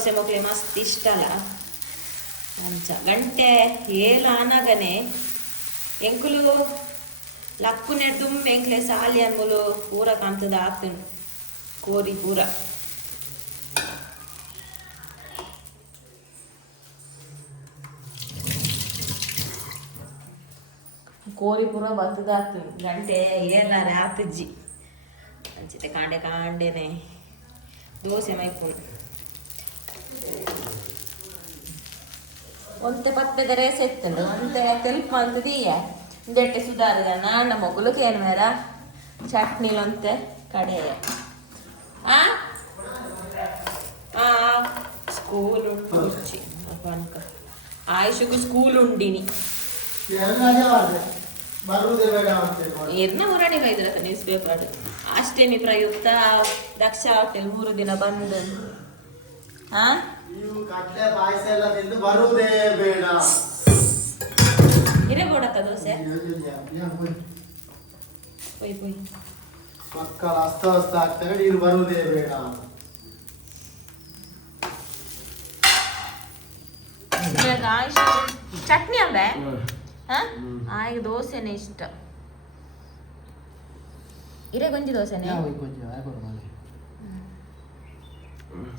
ದೋಸೆ ಮಕ್ಳಿಗೆ ಮಸ್ತ್ ಇಷ್ಟ ಅಲ್ಲ ಅಂಚ ಗಂಟೆ ಏಳು ಆನಾಗನೆ ಎಂಕುಲು ಲಕ್ಕುನೆ ತುಂಬ ಎಂಕ್ಲೆ ಸಾಲಿ ಅನ್ಮುಲು ಪೂರ ಕಾಣ್ತದ ಆತನು ಕೋರಿ ಪೂರ ಕೋರಿ ಪೂರ ಬರ್ತದ ಆತನು ಗಂಟೆ ಏಲಾರ ಆತಜ್ಜಿ ಅಂಚಿತೆ ಕಾಂಡೆ ಕಾಂಡೆನೆ ದೋಸೆ ಮೈಪುನು ಒಂತೆ ಪತ್ತೆದ ರೇಸ್ ಎತ್ತಂಡು ಒಂತೆ ತೆಲ್ಪ ಮಾಡ್ತದೀಯ ಜಟ್ಟೆ ಸುಧಾರದ ನಾಣ್ಣ ಮೊಗಲು ಏನು ಮೇರ ಚಟ್ನಿಲೊಂತೆ ಕಡೆ. ಆ? ಆ ಸ್ಕೂಲ್ ಉಂಟು. ಆಯುಷಗೂ ಸ್ಕೂಲ್ ಉಂಡಿನಿ. ಎರ್ನ ಹೊರಡಿ ಬೈದ್ರ ನ್ಯೂಸ್ ಪೇಪರ್ ಅಷ್ಟೇನಿ ಪ್ರಯುಕ್ತ. ದಕ್ಷ ಹೋಟೆಲ್ ಮೂರು ದಿನ ಬಂದು. ನೀವು ಕಡ್ಲೆ ಪಾಯಸ ಎಲ್ಲ ತಿಂದು ಬರುವುದೇ ಬೇಡ. ದೋಸೆ. ಪೊಯ್ ಪೊಯ್ ಮಕ್ಕಳ ಅಸ್ತವ್ಯಸ್ತ ಆಗ್ತಾರೆ ನೀನು ಬರುವುದೇ ಬೇಡ. ಚಟ್ನಿ ಅಂದ್ರೆ ಹಾ? ಆಯ್ಗ ದೋಸೆನೇ ಇಷ್ಟ. ಇರೇ ಗಂಜಿ ದೋಸೆನೆ?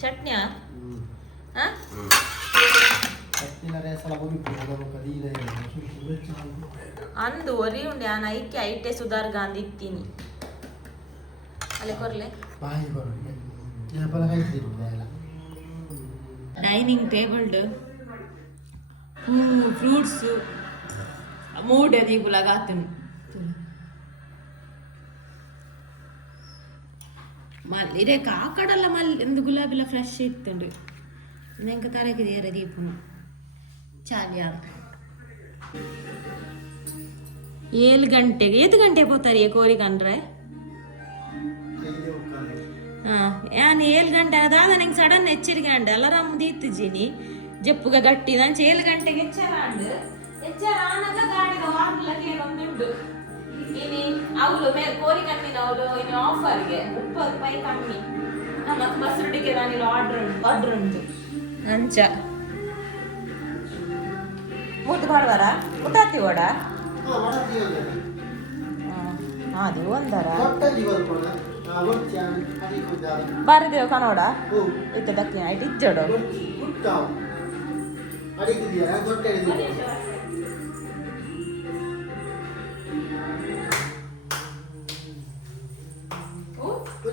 ಚಟ್ನಿಯಾ? ಅಂದು ಒರಿ ಉಂಡೆ ಆ ನೈಕೆ ಐಟೆ ಸುಧಾರ್ ಗಾಂಧಿ ಇತ್ತೀನಿ. ಅಲ್ಲೇ ಕೊರ್ಲೆ. ಡೈನಿಂಗ್ ಟೇಬಲ್ಡ್. ಹೂ ಫ್ರೂಟ್ಸ್. ಮೂಡೆ ದೀಪುಲಾಗ ಆತನು మళ్ళీ రేపు ఆ కడల మళ్ళీ ఎందుకు గులాబీలో ఫ్రెష్ ఇస్తుండు నేను ఇంకా తరగతి తీర దీపము చాలా ఏళ్ళు గంటే ఏది గంటే పోతారు ఏ కోరిక అనరా? యాని ఏళ్ళు గంట దాదా నేను సడన్ హెచ్చరిక అండి. అలరమ్మ తీర్తి జీని జప్పుగా గట్టిదని ఏళ్ళు గంటకి ఎచ్చారా అండి ఎచ్చారా అనగా గాడిగా వార్పులకి ఏమన్నా ಅವಳು ಮೇಲೆ ಕೋರಿ ಕಣ್ಣಿನ ಅವಳು ಇನ್ನು ಆಫರ್ಗೆ ಮುಪ್ಪತ್ತು ರೂಪಾಯಿ ಕಮ್ಮಿ. ನಮ್ಮ ಮಸರುಡಿಗೆ ನಾನು ಆರ್ಡರ್ ಆರ್ಡರ್ ಉಂಟು. ಅಂಚ. ಮುದ್ದು ಮಾಡುವಾರ ಮುಟ್ಟಾತಿ ಓಡ ಅದು ಒಂದರ. ಬಾರಿದೇವ ಕನೋಡ ಇತ್ತ ದಕ್ಕಿ ಆಯ್ತು ಇಜ್ಜೋಡು.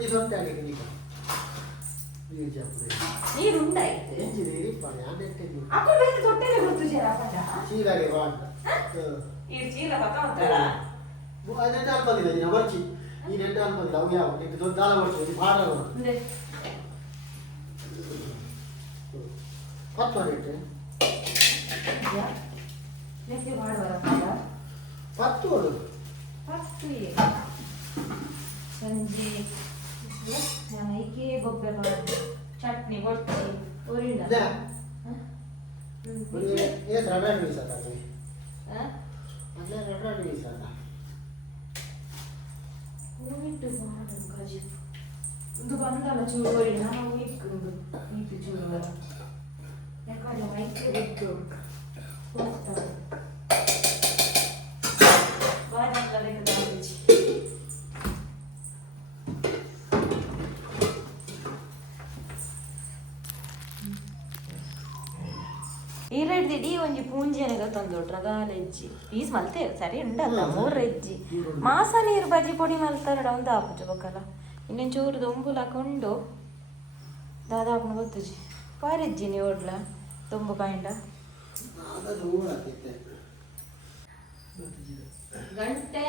కొంచెం ఉంటాడు నీకు. నీరు చెప్పలేదు నీరు ఉంటాయి ఏంటి నీరు పని అంటే అప్పుడు వెళ్ళి తొట్టెలే గుర్తు చేయాలంట చీలరే వాడు ఈ చీల పక్క ఉంటారా అదంటే అనుకుంది అది నవర్చి ఈయనంటే అనుకుంది లవ్ యావ నీకు దొద్దాల పడుతుంది పాటలు కొత్త రేటు పత్తోడు పత్తు ಮೀಸ ಉರಿಟ್ಟು ಮಾಡು ಗಜಿ ಒಂದು ಬಂದಲ್ಲ ಚೂರು ಉರಿನ ನಾವು ಇಕ್ಕೊಂಡು ನೀತು ಚೂರು ಬರ ಯಾಕಂದ್ರೆ ಮೈಕೆ ಬಿಟ್ಟು ಹೋಗ್ತಾರೆ ಗಾಲೆಜ್ಜಿ ಪೀಸ್ ಮಲ್ತೆ ಸರಿ ಉಂಡಲ್ಲ ಮೂರು ಹೆಜ್ಜಿ ಮಾಸ ನೀರು ಬಜಿ ಪೊಡಿ ಮಲ್ತಾರ ಒಂದು ಆಪುಜು ಬಕ್ಕಲ್ಲ ಇನ್ನೊಂದು ಚೂರು ದೊಂಬುಲ ಕೊಂಡು ದಾದಾಪನ ಗೊತ್ತುಜಿ ಪಾರಿಜ್ಜಿ ನೀವು ಓಡ್ಲ ದೊಂಬು ಕಾಯಿಂಡ ಗಂಟೆ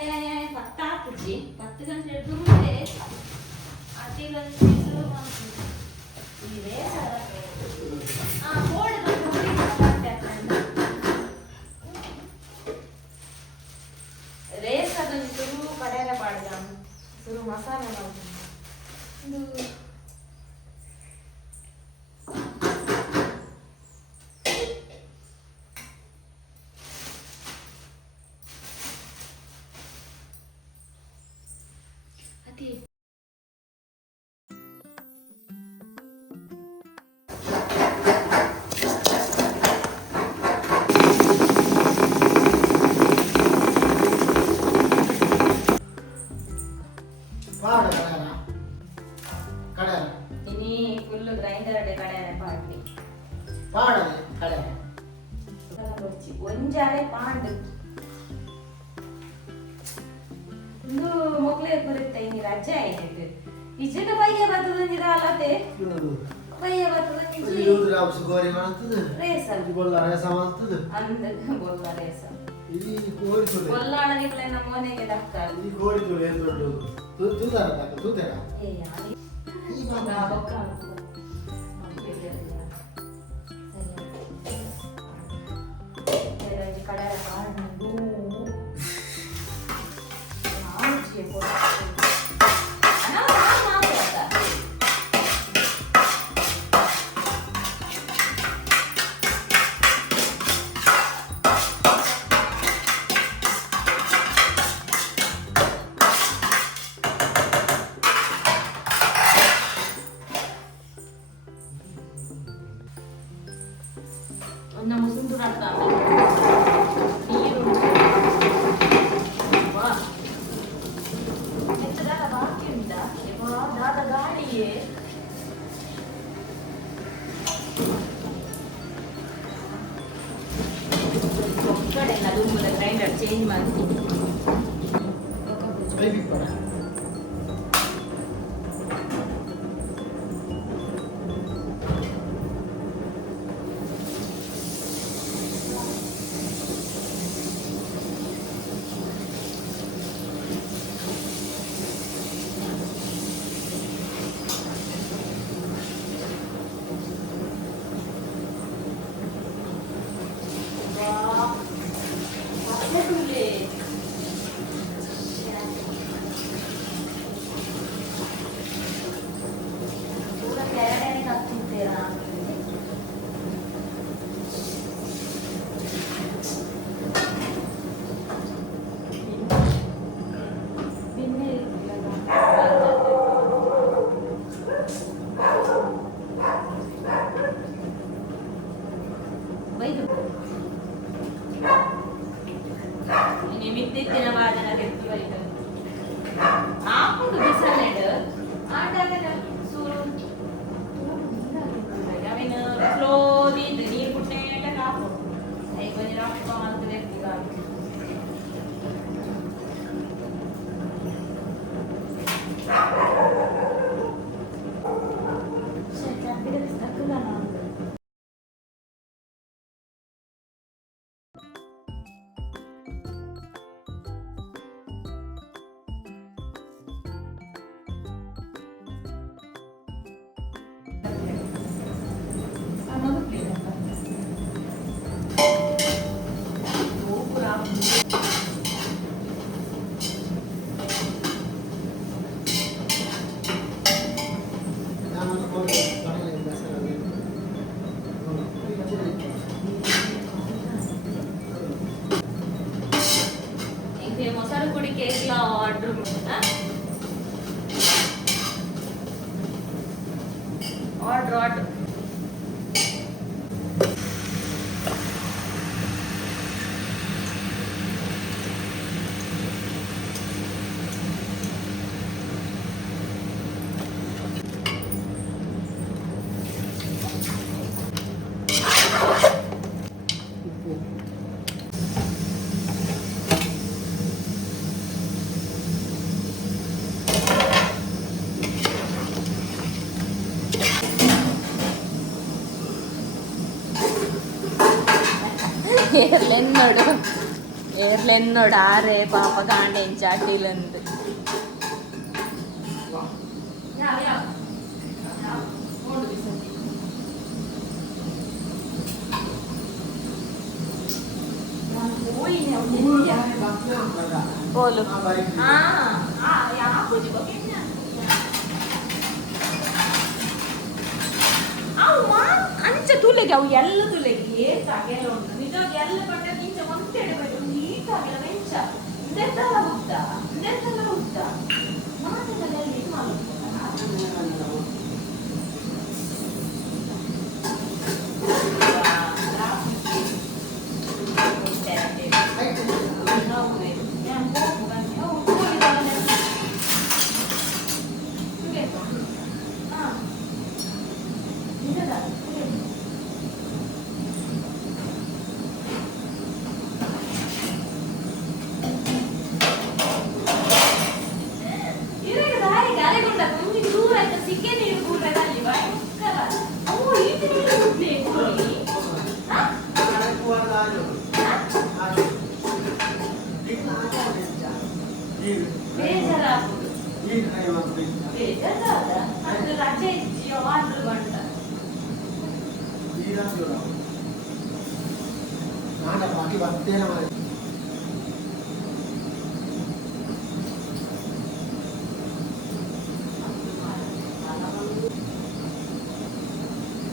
ಪತ್ತಾಪುಜಿ ಪತ್ತು ಗಂಟೆ ದುಂಬೆ. ಅತಿಲೊಂದು ಇದೇ ಸರ ಆ ಕೋಡಿ ಮಸಾಲೆ ಮಾಡ್ತೀನಿ ಇಲ್ಲಿ ಕೋರಿ ತುಳೆ ಬೊಲ್ಲಾಳನಿಗಳ ನಮ್ಮ ಮನೆಗೆ ಡಾಕ್ಟರ್ ತುಳೆ ದೊಡ್ಡದು? ತೂತಾರ ತೂತಾರ? ಈ ಬಾಬಾ. 언나 무슨 줄 알다. नित्य नवाजन ഏർലെന്നോട് ആരെ പാപ്പ കാണ്ടേൻ ചാട്ടിയിലുണ്ട് పోలు ಆ ಬಾರಿ ಅವ ಅಂಚ ತುಲೆಗೆ ಅವು ಎಲ್ಲ ತುಲೆಗೆ ಏತಾಗೆಲ್ಲ ಉಂಟು ನಿಜವಾಗಿ ಎಲ್ಲ ಪಟ್ಟ ಕಿಂಚ ಒಂದೆಡೆ Mitä minä mitä? Miten täällä on tää? Miten täällä on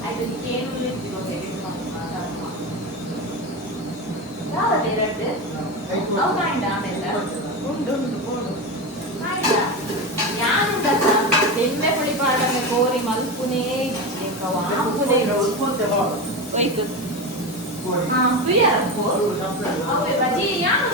ಆಯ್ತು ಏನು ಇರ್ತೀವೋ ಮಾತಾಡುವ ಯಾವತ್ತೆ ರಡ್ಡು ಅವು ಕಾಂಡ ಆಮೇಲೆ ಉಂಡು ಉಂಡು ಬೋಡು ಕಾಂಡ ಯಾನು ಗೊತ್ತ ಎಣ್ಣೆ ಪುಡಿ ಪಾಡನೆ ಕೋರಿ ಮಲ್ಪುನೇ ವಾಪುನೇ ಹೋಯ್ತು ಹಾ ಪ್ರಿಯರಪ್ಪು ಅವೇ ಬಜಿ ಯಾನು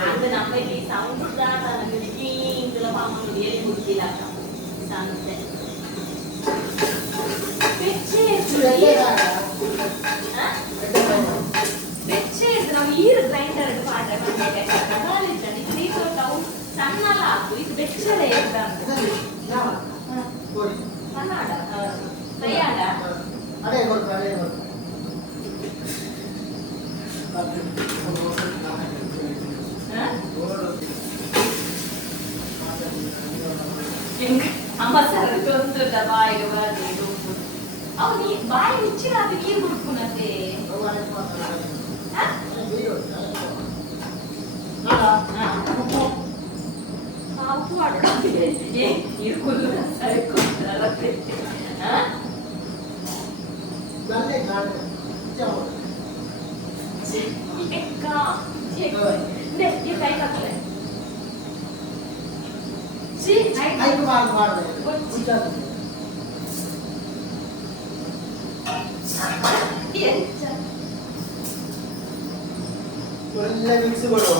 ಆಗ್ತದೆ ಅದು ನಮ್ಮಲ್ಲಿ ಸಂಸ್ಕಾರ ಇಂಕಲ ಪಾಮುಂದು ಎಲ್ಲಿ ಹುಟ್ಟಿಲ್ಲ ಸಂತೆ ಬೆಚ್ಚೆ ಬೆಚ್ಚೆ ಇದ್ದು ನಾವು ಈರು ಗ್ರೈಂಡರ್ ಪಾಡ್ರೆ ಮನೆಗೆ ಕದಾಲಿದ್ದ ಇದು ನಾವು ಸಣ್ಣ ಅಲ್ಲ ಅದು ಇದು ಬೆಚ್ಚಲೆ ಇದ್ದಂತ ಕನ್ನಡ ಕೈಯಾಡ ಅದೇ ಕೊಡ್ತಾರೆ ಅದೇ ಕೊಡ್ತಾರೆ ಅಮ್ಮ ಸರ್ ತೊಂದದ ಬಾಯಿಗೆ ಬರ್ದು ಅವು ನೀ ಬಾಯಿ ಮುಚ್ಚಿನ ಅದು ನೀರು ಹುಡ್ಕುನತೆ ಉಪ್ಪು ಮಾಡೋಣ ಏ ನೀರು ಕುಲ್ಲು ಸರಿ ಕೊಡ್ತಾರೆ ಎಕ್ಕ ದೆ ಈ ಕೈ ಕತ್ತಲೆ ಸಿ ಐ ಒಳ್ಳೆ ಮಿಕ್ಸ್ ಕೊಡುವ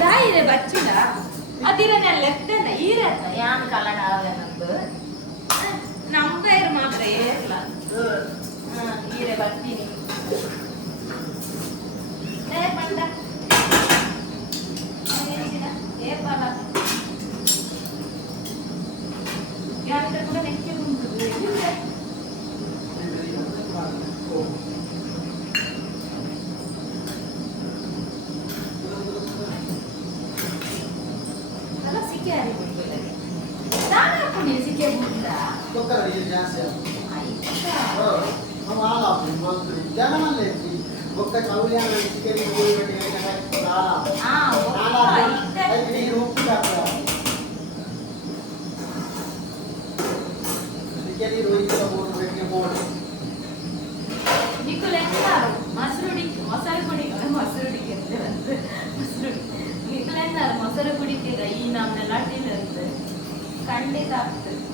ದಾಯಿರೆ ಬಚ್ಚಿನ ಅದಿರನೆಲ್ಲ ಎತ್ತನ ಈರತ್ತ ಯಾನ್ ಕಲಡ ಅವೆನಂದು ನಂಬೇರು ಮಾತ್ರ ಏರ್ಲ ಈರೆ ಬರ್ತೀನಿ ಬಿಟ್ಟ ಗೊತ್ತಾ ಇದು ಜಾಸ್ತಿ ಆಯ್ತಾ ನಾವು ಹಾಲ ಮಂತ್ರಿ ಜನಮಲ್ಲೇ ಒಕ್ಕ ಕೌಲ್ಯಾಣ ಚಿಕನ್ ಗೋಳಿ ಬೆಟ್ಟೆ ಹಾಲ ಆ ಹಾಲ ಒಪ್ಪ ಇದ್ದ ನೀರು ಉಪ್ಪು ಹಾಕ್ತಾರೆ ಚಿಕನ್ ನೀರು ಒಯ್ದು ಬೋರ್ಡ್ ಬೆಟ್ಟಿಗೆ ಬೋರ್ಡ್ ನಿಕ್ಕುಲು ಎಂತಾರು ಮೊಸರುಡಿ ಮೊಸರು ಕುಡಿ ಮೊಸರುಡಿ ಮೊಸರುಡಿ ನಿಕ್ಕುಲು ಎಂತಾರು ಮೊಸರು ಕುಡಿತೀರ ಈ ನಮ್ಮನ್ನೆಲ್ಲ ಅಡ್ಡಿಲ್ಲ ಖಂಡಿತ ಆಗ್ತದೆ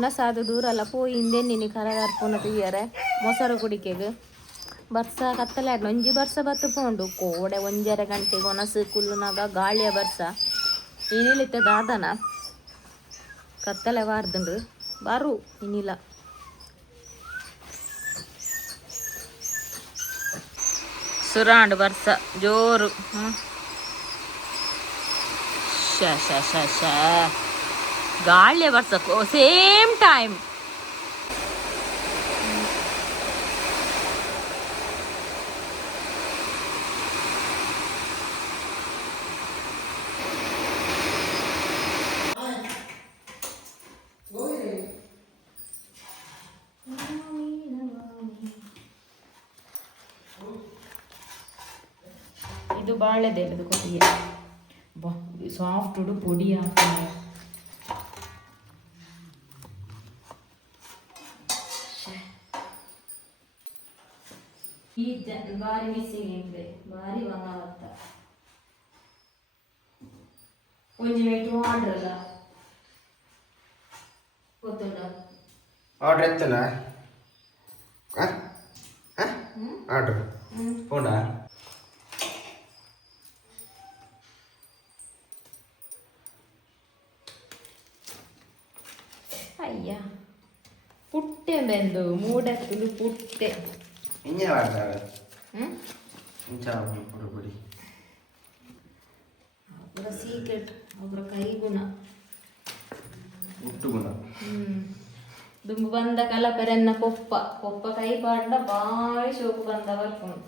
ಒನಸಾದು ದೂರಲ್ಲ ಪೂ, ಹಿಂದೆ ಕರ ಕರಗಾರ್ಪುನ ತೆಗಿಯಾರೆ. ಮೊಸರು ಕುಡಿಕೆಗ್. ಬರ್ಸ, ಕತ್ತಲೆ ಆಡ್ನ. ಒಂಜಿ ಬರ್ಸ ಬತ್ತು ಪೋಂಡು. ಕೋಡೆ ಒಂಜರೆ ಗಂಟೆ ಮನಸ್ಸು ಕುಲ್ಲುನಾಗ ಗಾಳಿಯ ಬರ್ಸ. ಇನಿಲಿತ್ತ ದಾದನ. ಕತ್ತಲೆ ವಾರ್ದಂಡು. ಬಾರು, ಇನಿಲ. ಸುರಾಂಡ್ ಬರ್ಸ. ಜೋರು. ಹ್ಮ್. ಶ ಶ ಶ ಶ. ಗಾಳಿಯ ಬರ್ಸ ಸೇಮ್ ಟೈಮ್ ಇದು ಬಾಳೆದೆಲೆದು ಕೊಟ್ಟಿಗೆ ಬಾ ಸಾಫ್ಟ್ ಉಡು ಪೊಡಿ ಹಾಕ್ತಾರೆ ಈ ಜ- ಬಾರಿ ಮಿಸ್ಸಿಂಗ್ ಇದ್ರೆ ಬಾರಿ ಬಂಗಾವತ್ತ ಒಂಜಿ ಮಿನಿಟ್ ಆರ್ಡರ್ ಅಲ್ಲ ಗೊತ್ತುಂಡ ಆರ್ಡರ್ ಎತ್ತಲ್ಲ ಹ್ಮ್ ಆರ್ಡರ್ ಹ್ಮ್ ಹೋಂಡಾ ಅಯ್ಯ ಪುಟ್ಟೆ ಬೆಂದು ಮೂಡಕ್ಕಲು ಪುಟ್ಟೆ ಹಿಂಗೆ ಮಾಡ್ತಾರೆ ಹ್ಮ್ ಇಂಚ ಕೊಡು ಬಿಡಿ ಒಬ್ಬರ ಸೀಕ್ರೆಟ್ ಒಬ್ಬರ ಕೈಗುಣ ಉಟ್ಟು ಗುಣ ಹ್ಮ್ ದುಂಬು ಬಂದ ಕಲಪೆರನ್ನ ಪೊಪ್ಪ ಪೊಪ್ಪ ಕೈ ಪಾಂಡ ಬಾರಿ ಶೋಕು ಬಂದ ಬರ್ಕೊಂಡು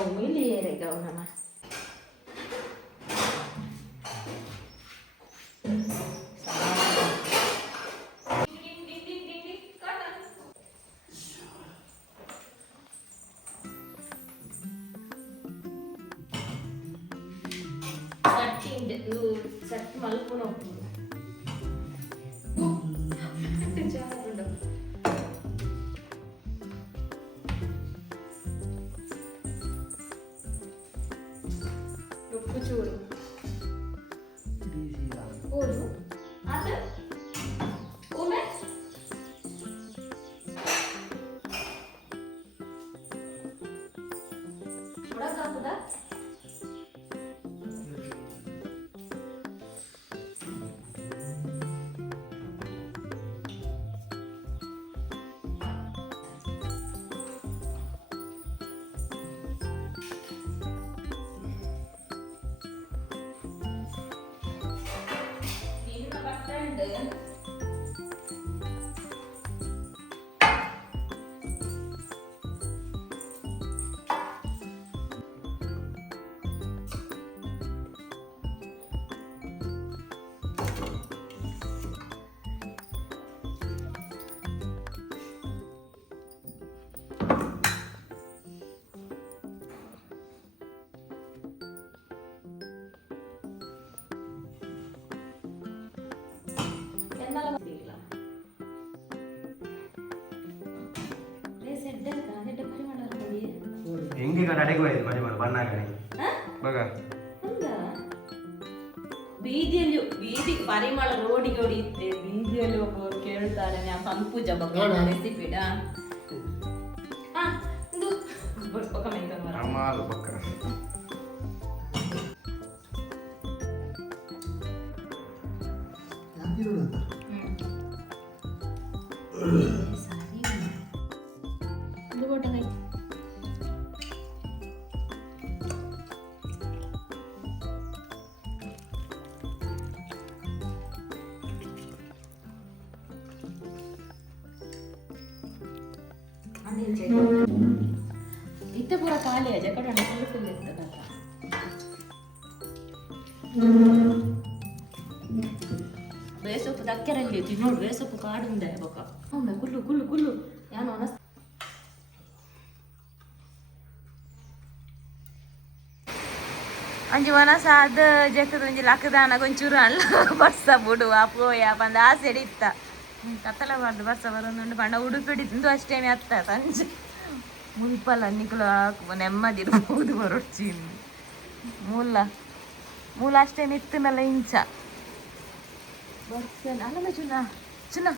ಉಮಿಲಿಯರೆ ಗೌನನ సెట్ మలుపున అవుతుంది నొప్పు చూడు ಅಡೆಗೆ ಹೋಯ್ತು ಮನೆ ಮಾಡಿ ಬಣ್ಣ ಕಡೆ ಹಾ? ಮಗ. ಹೌದಾ? ಬೀದಿಯಲ್ಲಿ ಬೀದಿ ಪರಿಮಳ ರೋಡಿಗೆ ಹೊಡೆಯುತ್ತೆ ಬೀದಿಯಲ್ಲಿ ಒಬ್ಬರು ಕೇಳ್ತಾರೆ ನಾ ಸಂಪೂಜ ಬಗ್ಗೆ ರೆಸಿಪಿಡ ಹಾ ಇದು ಬಡ್ಸ್ಕೊ ಕಮೆಂಟ್ ಬರ ಅಮ್ಮಾಲ್ ಇತ್ತ ಪೂರ ಖಾಲಿ ಆಜ ಕಡೆ ಫುಲ್ ಫುಲ್ ಇರ್ತದಲ್ಲ ಬೇಸು ಸೊಪ್ಪು ದಕ್ಕರಲ್ಲಿ ಇತ್ತು ನೋಡು ಸೊಪ್ಪು ಕಾಡು ಉಂಡೆ ಕುಲ್ಲು ಕುಲ್ಲು ಕುಲ್ಲು ಯಾನು ಅನಸ್ ಅಂಜಿ ಮನಸ ಅದ ಜಕ್ಕದ ಒಂಜಿ ಲಕ್ಕದಾನ ಕೊಂಚೂರು ಅಲ್ಲ. ಬರ್ಸ ಪೋಯ ಬಂದ ಆಸೆ ಕತ್ತಲ ಬಾರ್ದು ಬರ್ಸ ಬರೋದು ಪಂಡ ಉಡುಪಿ ಹಿಡಿದು ಅಷ್ಟೇ ಅತ್ತ ಸಂಜೆ ಮುಲ್ಪಲ್ಲ ನಿಕ್ಲು ನೆಮ್ಮದಿರ್ಬೋದು ಬರೋಡ್ಚಿ ಮೂಲ ಮೂಲ ಅಷ್ಟೇ ನಿತ್ತನಲ್ಲ ಇಂಚ. ಬರ್ತೇನೆ ಅಲ್ಲ ಚುನ ಚುನ